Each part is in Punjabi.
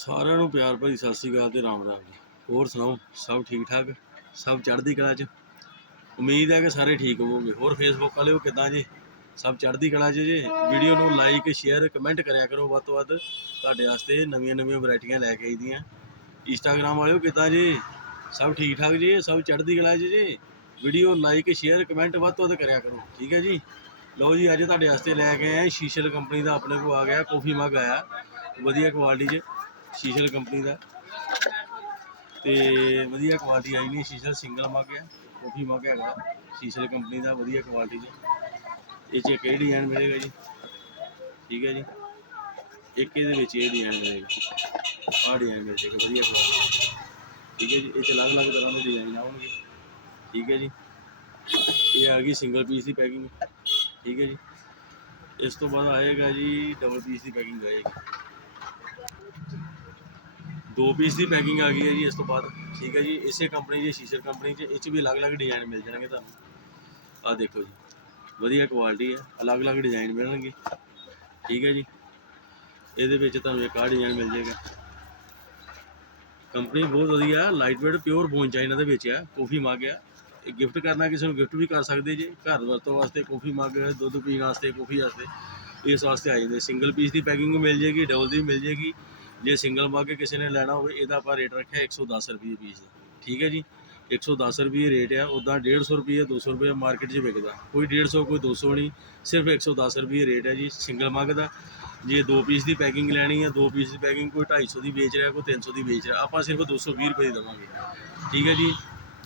ਸਾਰਿਆਂ ਨੂੰ ਪਿਆਰ ਭਰੀ ਸਤਿ ਸ੍ਰੀ ਅਕਾਲ ਤੇ ਰਾਮ ਰਾਮ ਜੀ। ਹੋਰ ਸੁਣਾਓ, ਸਭ ਠੀਕ ਠਾਕ? ਸਭ ਚੜ੍ਹਦੀ ਕਲਾ 'ਚ? ਉਮੀਦ ਹੈ ਕਿ ਸਾਰੇ ਠੀਕ ਹੋਵੋਗੇ। ਹੋਰ ਫੇਸਬੁੱਕ ਵਾਲਿਓ ਕਿਦਾਂ ਜੀ? ਸਭ ਚੜ੍ਹਦੀ ਕਲਾ 'ਚ ਜੀ? ਵੀਡੀਓ ਨੂੰ ਲਾਈਕ ਸ਼ੇਅਰ ਕਮੈਂਟ ਕਰਿਆ ਕਰੋ ਵੱਧ ਤੋਂ ਵੱਧ। ਤੁਹਾਡੇ ਵਾਸਤੇ ਨਵੀਆਂ ਨਵੀਆਂ ਵੈਰਾਈਟੀਆਂ ਲੈ ਕੇ ਆਈਆਂ ਇੰਸਟਾਗ੍ਰਾਮ ਵਾਲਿਓ ਕਿਦਾਂ ਜੀ? ਸਭ ਠੀਕ ਠਾਕ ਜੀ? ਸਭ ਚੜ੍ਹਦੀ ਕਲਾ 'ਚ ਜੀ? ਵੀਡੀਓ ਲਾਈਕ ਸ਼ੇਅਰ ਕਮੈਂਟ ਵੱਧ ਤੋਂ ਵੱਧ ਕਰਿਆ ਕਰੋ। ਠੀਕ ਹੈ ਜੀ? ਲਓ ਜੀ, ਅੱਜ ਤੁਹਾਡੇ ਵਾਸਤੇ ਲੈ ਕੇ ਆਏ ਸ਼ੀਸ਼ਲ ਕੰਪਨੀ ਦਾ। ਆਪਣੇ ਕੋਲ ਆ ਗਿਆ ਕਾਫੀ ਮਗ ਆਇਆ। ਵਧੀਆ ਕੁਆਲਿਟੀ 'ਚ। ਸ਼ੀਸ਼ਲ ਕੰਪਨੀ ਦਾ। ਤੇ ਵਧੀਆ ਕੁਆਲਿਟੀ ਆਈ ਨਹੀਂ, ਸ਼ੀਸ਼ਲ ਸਿੰਗਲ ਮੱਗ ਹੈ ਕਾਫੀ ਮੱਗ ਹੈਗਾ। ਸ਼ੀਸ਼ਲ ਕੰਪਨੀ ਦਾ, ਵਧੀਆ ਕੁਆਲਿਟੀ 'ਚ। ਇਹ 'ਚ ਕਿਹੜੀ ਡਿਜ਼ਾਈਨ ਮਿਲੇਗਾ ਜੀ। ਠੀਕ ਹੈ ਜੀ। ਇੱਕ ਇਹਦੇ ਵਿੱਚ ਇਹ ਡਿਜ਼ਾਈਨ ਮਿਲੇਗਾ। ਆਹ ਡਿਜ਼ਾਈਨ ਮਿਲੇਗਾ ਵਧੀਆ ਕੁਆਲਿਟੀ ਠੀਕ ਹੈ ਜੀ। ਇਹ 'ਚ ਅਲੱਗ-ਅਲੱਗ ਤਰ੍ਹਾਂ ਦੇ ਡਿਜ਼ਾਈਨ ਆਉਣਗੇ। ਠੀਕ ਹੈ ਜੀ। ਇਹ ਆ ਗਈ ਸਿੰਗਲ ਪੀਸ ਦੀ ਪੈਕਿੰਗ ਠੀਕ ਹੈ ਜੀ। ਇਸ ਤੋਂ ਬਾਅਦ ਆਏਗਾ ਜੀ ਡਬਲ ਪੀਸ ਦੀ ਪੈਕਿੰਗ ਆਏਗੀ। ਦੋ ਪੀਸ ਦੀ ਪੈਕਿੰਗ ਆ ਗਈ ਹੈ ਜੀ, ਇਸ ਤੋਂ ਬਾਅਦ ਠੀਕ ਹੈ ਜੀ, ਇਸੇ ਕੰਪਨੀ ਦੀ, ਸ਼ੀਸ਼ਰ ਕੰਪਨੀ 'ਚ ਇਹ 'ਚ ਵੀ ਅਲੱਗ-ਅਲੱਗ ਡਿਜ਼ਾਈਨ ਮਿਲ ਜਾਣਗੇ ਤੁਹਾਨੂੰ। ਆਹ ਦੇਖੋ ਜੀ, ਵਧੀਆ ਕੁਆਲਿਟੀ ਹੈ, ਅਲੱਗ-ਅਲੱਗ ਡਿਜ਼ਾਈਨ ਮਿਲਣਗੇ। ਠੀਕ ਹੈ ਜੀ, ਇਹਦੇ ਵਿੱਚ ਤੁਹਾਨੂੰ ਇੱਕ ਆਹ ਡਿਜ਼ਾਈਨ ਮਿਲ ਜਾਏਗਾ। ਕੰਪਨੀ ਬਹੁਤ ਵਧੀਆ light weight pure bone china ਦੇ ਵਿੱਚ ਹੈ ਕਾਫੀ ਮੱਗ ਆ ਇਹ ਗਿਫਟ ਕਰਨਾ, ਕਿਸੇ ਨੂੰ ਗਿਫਟ ਵੀ ਕਰ ਸਕਦੇ ਜੇ, ਘਰ ਵਰਤੋਂ ਵਾਸਤੇ ਕਾਫੀ ਮੱਗ ਦੁੱਧ ਪੀਣ ਵਾਸਤੇ ਕਾਫੀ ਵਾਸਤੇ, ਇਸ ਵਾਸਤੇ ਆ ਜਾਂਦੇ। ਸਿੰਗਲ ਪੀਸ ਦੀ ਪੈਕਿੰਗ ਮਿਲ ਜੇਗੀ ਡਬਲ ਦੀ ਮਿਲ ਜੇਗੀ ਜੇ ਸਿੰਗਲ ਮੱਗ ਕਿਸੇ ਨੇ ਲੈਣਾ ਹੋਵੇ, ਇਹਦਾ ਆਪਾਂ ਰੇਟ ਰੱਖਿਆ 110 ਰੁਪਏ ਪੀਸ ਠੀਕ ਹੈ ਜੀ? 110 ਰੁਪਏ ਰੇਟ ਆ ਉਦਾਂ 150 ਰੁਪਏ 200 ਰੁਪਏ ਮਾਰਕੀਟ 'ਚ ਵਿਕਦਾ। ਕੋਈ 150 ਕੋਈ 200 ਨਹੀਂ, ਸਿਰਫ 110 ਰੁਪਏ ਰੇਟ ਹੈ ਜੀ ਸਿੰਗਲ ਮੱਗ ਦਾ। ਜੇ ਦੋ ਪੀਸ ਦੀ ਪੈਕਿੰਗ ਲੈਣੀ ਹੈ ਦੋ ਪੀਸ ਦੀ ਪੈਕਿੰਗ ਕੋਈ 250 ਦੀ ਵੇਚ ਰਿਹਾ, ਕੋਈ 300 ਦੀ ਵੇਚ ਰਿਹਾ, ਆਪਾਂ ਸਿਰਫ 220 ਰੁਪਏ ਦੀ ਦੇਵਾਂਗੇ। ਠੀਕ ਹੈ ਜੀ?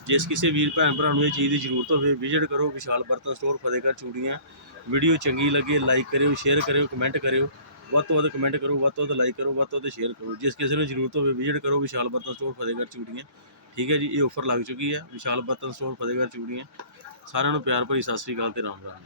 ਜਿਸ ਕਿਸੇ ਵੀਰ ਭੈਣ ਭਰਾ ਨੂੰ ਇਹ ਚੀਜ਼ ਦੀ ਜ਼ਰੂਰਤ ਹੋਵੇ ਵਿਜ਼ਿਟ ਕਰੋ, ਵਿਸ਼ਾਲ ਬਰਤਨ ਸਟੋਰ ਫਤਿਹਗੜ੍ਹ ਚੂੜੀਆਂ। ਵੀਡੀਓ ਚੰਗੀ ਲੱਗੇ ਲਾਈਕ ਕਰਿਓ ਸ਼ੇਅਰ ਕਰਿਓ ਕਮੈਂਟ ਕਰਿਓ। ਵੱਧ ਤੋਂ ਵੱਧ ਕਮੈਂਟ ਕਰੋ, ਵੱਧ ਤੋਂ ਵੱਧ ਲਾਈਕ ਕਰੋ, ਵੱਧ ਤੋਂ ਵੱਧ ਸ਼ੇਅਰ ਕਰੋ। ਜਿਸ ਕਿਸੇ ਨੂੰ ਜ਼ਰੂਰਤ ਹੋਵੇ ਵਿਜ਼ਿਟ ਕਰੋ, ਵਿਸ਼ਾਲ ਬਰਤਨ ਸਟੋਰ ਫਤਿਹਗੜ੍ਹ ਚੂੜੀਆਂ। ਠੀਕ ਹੈ ਜੀ, ਇਹ ਆਫਰ ਲੱਗ ਚੁੱਕੀ ਹੈ, ਵਿਸ਼ਾਲ ਬਰਤਨ ਸਟੋਰ ਫਤਿਹਗੜ੍ਹ ਚੂੜੀਆਂ। ਸਾਰਿਆਂ ਨੂੰ ਪਿਆਰ ਭਰੀ ਸਤਿ ਸ੍ਰੀ ਅਕਾਲ ਤੇ ਰਾਮ ਰਾਮ।